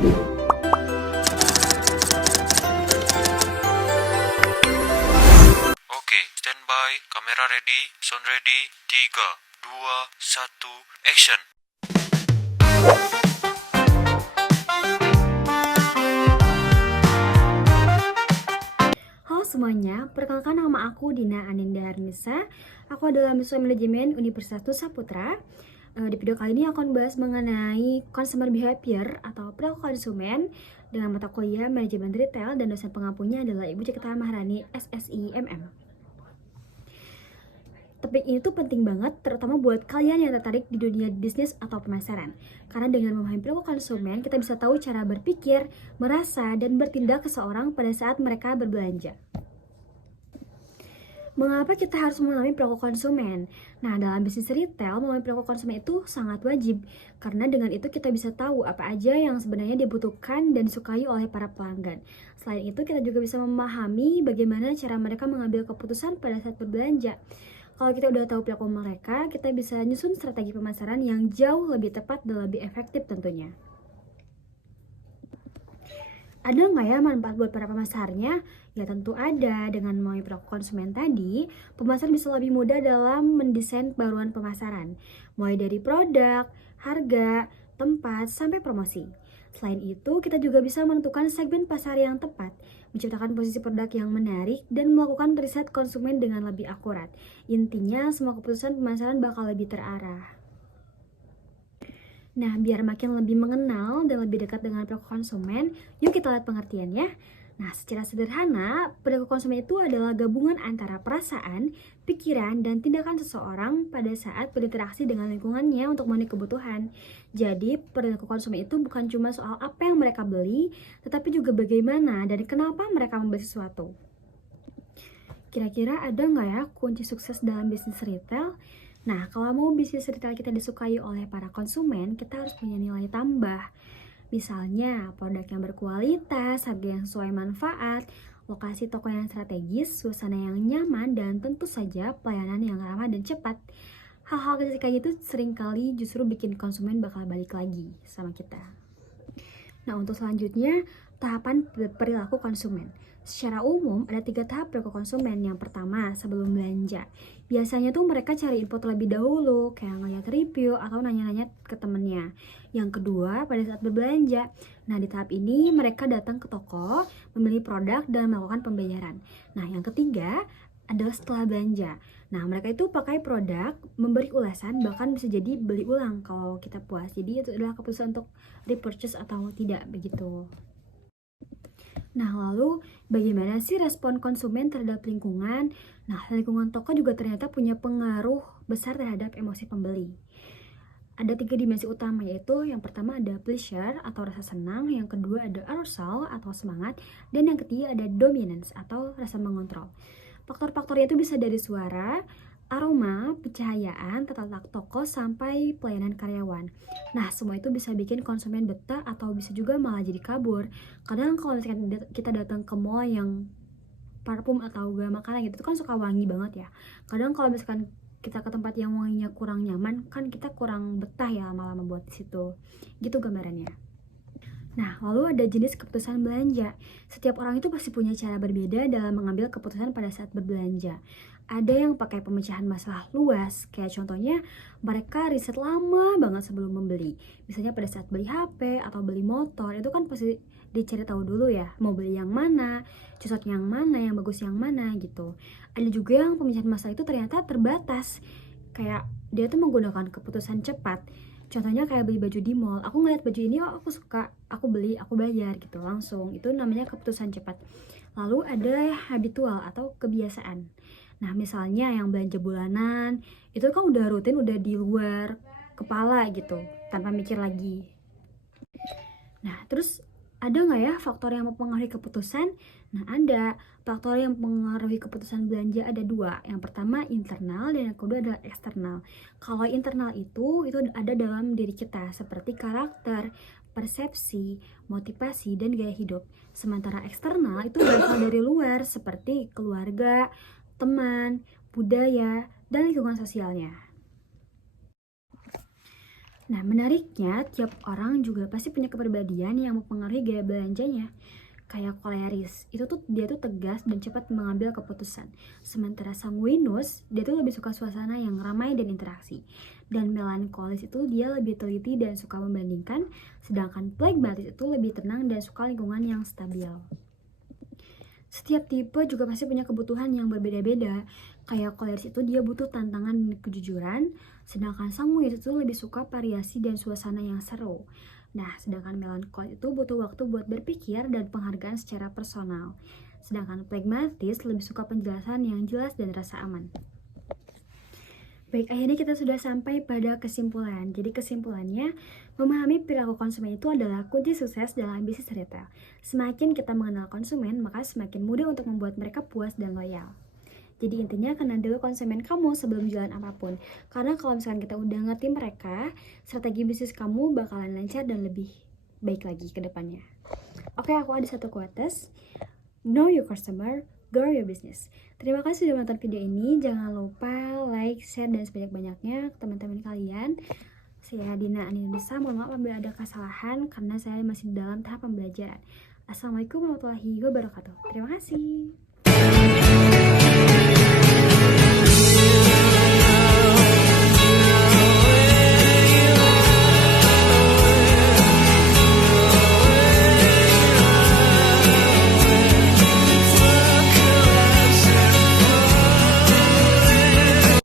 Oke, standby, kamera ready, sound ready, 3, 2, 1, action. Halo semuanya, perkenalkan nama aku Dina Aninda Harnisa. Aku adalah mahasiswa manajemen Universitas Nusa Putra. Di video kali ini aku akan bahas mengenai consumer behavior atau perilaku konsumen dengan mata kuliah manajemen retail, dan dosen pengampunya adalah Ibu Cekta Maharani SSI MM. Topik ini tuh penting banget, terutama buat kalian yang tertarik di dunia bisnis atau pemasaran. Karena dengan memahami perilaku konsumen, kita bisa tahu cara berpikir, merasa, dan bertindak seseorang pada saat mereka berbelanja. Mengapa kita harus memahami perilaku konsumen? Nah, dalam bisnis retail, memahami perilaku konsumen itu sangat wajib. Karena dengan itu kita bisa tahu apa aja yang sebenarnya dibutuhkan dan disukai oleh para pelanggan. Selain itu, kita juga bisa memahami bagaimana cara mereka mengambil keputusan pada saat berbelanja. Kalau kita udah tahu perilaku mereka, kita bisa nyusun strategi pemasaran yang jauh lebih tepat dan lebih efektif tentunya. Ada nggak ya manfaat buat para pemasarnya? Ya tentu ada. Dengan memahami perilaku konsumen tadi, pemasar bisa lebih mudah dalam mendesain baruan pemasaran, mulai dari produk, harga, tempat, sampai promosi. Selain itu, kita juga bisa menentukan segmen pasar yang tepat, menciptakan posisi produk yang menarik, dan melakukan riset konsumen dengan lebih akurat. Intinya, semua keputusan pemasaran bakal lebih terarah. Nah, biar makin lebih mengenal dan lebih dekat dengan perilaku konsumen, yuk kita lihat pengertiannya. Nah, secara sederhana, perilaku konsumen itu adalah gabungan antara perasaan, pikiran, dan tindakan seseorang pada saat berinteraksi dengan lingkungannya untuk memenuhi kebutuhan. Jadi, perilaku konsumen itu bukan cuma soal apa yang mereka beli, tetapi juga bagaimana dan kenapa mereka membeli sesuatu. Kira-kira ada nggak ya kunci sukses dalam bisnis retail? Nah, kalau mau bisnis retail kita disukai oleh para konsumen, kita harus punya nilai tambah. Misalnya, produk yang berkualitas, harga yang sesuai manfaat, lokasi toko yang strategis, suasana yang nyaman, dan tentu saja pelayanan yang ramah dan cepat. Hal-hal kecil kayak gitu seringkali justru bikin konsumen bakal balik lagi sama kita. Nah, untuk selanjutnya, tahapan perilaku konsumen. Secara umum, ada 3 tahap perilaku konsumen. Yang pertama, sebelum belanja. Biasanya tuh mereka cari info terlebih dahulu, kayak ngeliat review atau nanya-nanya ke temennya. Yang kedua, pada saat berbelanja. Nah, di tahap ini mereka datang ke toko, membeli produk, dan melakukan pembayaran. Nah, yang ketiga adalah setelah belanja. Nah, mereka itu pakai produk, memberi ulasan, bahkan bisa jadi beli ulang kalau kita puas. Jadi itu adalah keputusan untuk repurchase atau tidak begitu. Nah, lalu bagaimana sih respon konsumen terhadap lingkungan? Nah, lingkungan toko juga ternyata punya pengaruh besar terhadap emosi pembeli. Ada 3 dimensi utama, yaitu yang pertama ada pleasure atau rasa senang, yang kedua ada arousal atau semangat, dan yang ketiga ada dominance atau rasa mengontrol. Faktor-faktornya itu bisa dari suara, aroma, pencahayaan, tata letak toko, sampai pelayanan karyawan. Nah, semua itu bisa bikin konsumen betah atau bisa juga malah jadi kabur. Kadang kalau misalkan kita datang ke mall yang parfum atau gak makanan gitu, itu kan suka wangi banget ya. Kadang kalau misalkan kita ke tempat yang wanginya kurang nyaman, kan kita kurang betah ya lama-lama buat di situ. Gitu gambarannya. Nah, lalu ada jenis keputusan belanja. Setiap orang itu pasti punya cara berbeda dalam mengambil keputusan pada saat berbelanja. Ada yang pakai pemecahan masalah luas, kayak contohnya mereka riset lama banget sebelum membeli. Misalnya pada saat beli HP atau beli motor, itu kan pasti dicari tahu dulu ya, mau beli yang mana, cocok yang mana, yang bagus yang mana gitu. Ada juga yang pemecahan masalah itu ternyata terbatas, kayak dia tuh menggunakan keputusan cepat. Contohnya kayak beli baju di mall, aku ngeliat baju ini, oh aku suka, aku beli, aku bayar gitu langsung. Itu namanya keputusan cepat. Lalu ada habitual atau kebiasaan. Nah, misalnya yang belanja bulanan, itu kan udah rutin, udah di luar kepala gitu, tanpa mikir lagi. Nah, terus ada nggak ya faktor yang mempengaruhi keputusan? Nah, ada. Faktor yang mempengaruhi keputusan belanja ada 2. Yang pertama internal dan yang kedua adalah eksternal. Kalau internal itu ada dalam diri kita, seperti karakter, persepsi, motivasi, dan gaya hidup. Sementara eksternal itu berasal dari luar, seperti keluarga, teman, budaya, dan lingkungan sosialnya. Nah, menariknya, tiap orang juga pasti punya kepribadian yang mempengaruhi gaya belanjanya. Kayak koleris, itu tuh dia tuh tegas dan cepat mengambil keputusan. Sementara sanguinus, dia tuh lebih suka suasana yang ramai dan interaksi. Dan melankolis itu dia lebih teliti dan suka membandingkan, sedangkan phlegmatis itu lebih tenang dan suka lingkungan yang stabil. Setiap tipe juga pasti punya kebutuhan yang berbeda-beda. Kayak koleris itu dia butuh tantangan dan kejujuran, sedangkan sanguis itu lebih suka variasi dan suasana yang seru. Nah, sedangkan melankolis itu butuh waktu buat berpikir dan penghargaan secara personal. Sedangkan phlegmatis lebih suka penjelasan yang jelas dan rasa aman. Baik, akhirnya kita sudah sampai pada kesimpulan. Jadi kesimpulannya, memahami perilaku konsumen itu adalah kunci sukses dalam bisnis retail. Semakin kita mengenal konsumen, maka semakin mudah untuk membuat mereka puas dan loyal. Jadi intinya kenal dulu konsumen kamu sebelum jualan apapun. Karena kalau misalkan kita udah ngerti mereka, strategi bisnis kamu bakalan lancar dan lebih baik lagi ke depannya. Oke, aku ada satu quotes. Know your customer, grow your business. Terima kasih sudah menonton video ini. Jangan lupa like, share, dan sebanyak-banyaknya ke teman-teman kalian. Saya Dina Aninisa, mohon maaf apabila ada kesalahan karena saya masih dalam tahap pembelajaran. Assalamualaikum warahmatullahi wabarakatuh. Terima kasih.